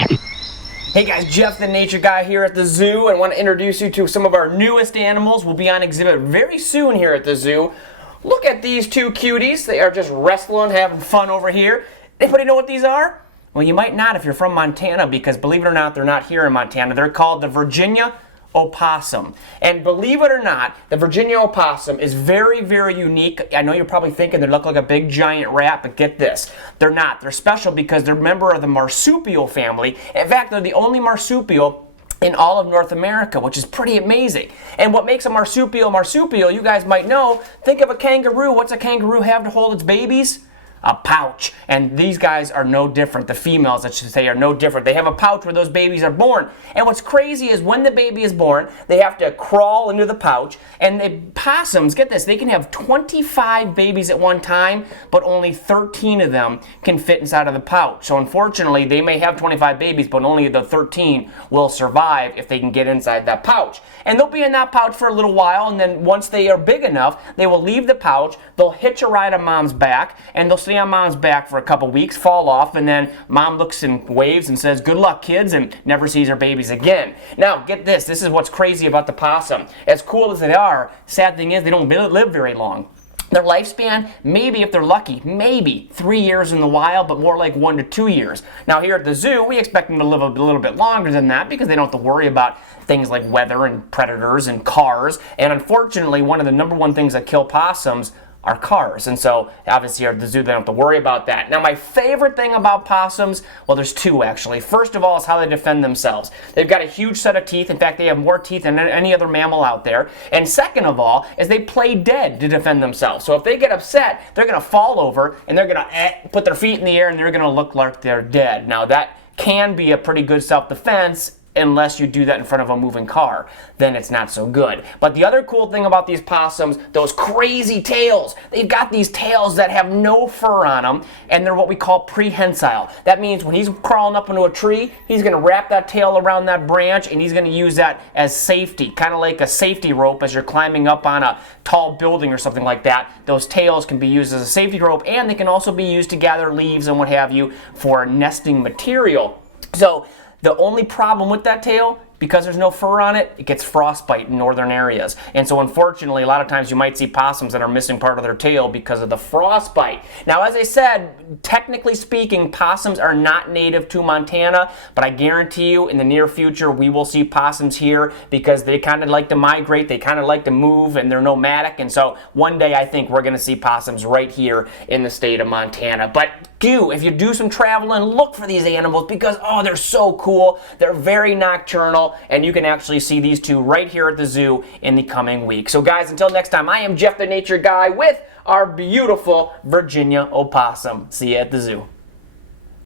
Hey guys, Jeff the Nature Guy here at the zoo, and want to introduce you to some of our newest animals. We'll be on exhibit very soon here at the zoo. Look at these two cuties. They are just wrestling, having fun over here. Anybody know what these are? Well, you might not if you're from Montana, because believe it or not, they're not here in Montana. They're called the Virginia Opossum. And believe it or not, the Virginia Opossum is very, very unique. I know you're probably thinking they look like a big giant rat, but get this. They're not. They're special because they're a member of the Marsupial family. In fact, they're the only marsupial in all of North America, which is pretty amazing. And what makes a marsupial, you guys might know, think of a kangaroo. What's a kangaroo have to hold its babies? A pouch. And these guys are no different. The females, I should say, are no different. They have a pouch where those babies are born. And what's crazy is when the baby is born, they have to crawl into the pouch. And the possums, get this, they can have 25 babies at one time, but only 13 of them can fit inside of the pouch. So unfortunately, they may have 25 babies, but only the 13 will survive if they can get inside that pouch. And they'll be in that pouch for a little while, and then once they are big enough, they will leave the pouch, they'll hitch a ride on mom's back, and they'll stay on mom's back for a couple weeks, fall off, and then mom looks and waves and says, "Good luck, kids," and never sees her babies again. Now, get this. This is what's crazy about the possum. As cool as they are, sad thing is they don't live very long. Their lifespan, maybe if they're lucky, maybe 3 years in the wild, but more like 1 to 2 years. Now here at the zoo, we expect them to live a little bit longer than that because they don't have to worry about things like weather and predators and cars. And unfortunately, one of the number one things that kill possums are cars. And so obviously here at the zoo they don't have to worry about that. Now my favorite thing about possums, well there's two actually. First of all is how they defend themselves. They've got a huge set of teeth. In fact, they have more teeth than any other mammal out there. And second of all is they play dead to defend themselves. So if they get upset, they're going to fall over and they're going to put their feet in the air and they're going to look like they're dead. Now that can be a pretty good self-defense unless you do that in front of a moving car. Then it's not so good. But the other cool thing about these possums, those crazy tails. They've got these tails that have no fur on them, and they're what we call prehensile. That means when he's crawling up into a tree, he's going to wrap that tail around that branch, and he's going to use that as safety, kind of like a safety rope as you're climbing up on a tall building or something like that. Those tails can be used as a safety rope, and they can also be used to gather leaves and what have you for nesting material. So the only problem with that tail, because there's no fur on it, it gets frostbite in northern areas. And so unfortunately, a lot of times you might see possums that are missing part of their tail because of the frostbite. Now, as I said, technically speaking, possums are not native to Montana, but I guarantee you in the near future we will see possums here because they kind of like to migrate, they kind of like to move, and they're nomadic. And so one day I think we're going to see possums right here in the state of Montana. But if you do some traveling, look for these animals because, oh, they're so cool. They're very nocturnal, and you can actually see these two right here at the zoo in the coming week. So guys, until next time, I am Jeff the Nature Guy with our beautiful Virginia Opossum. See you at the zoo.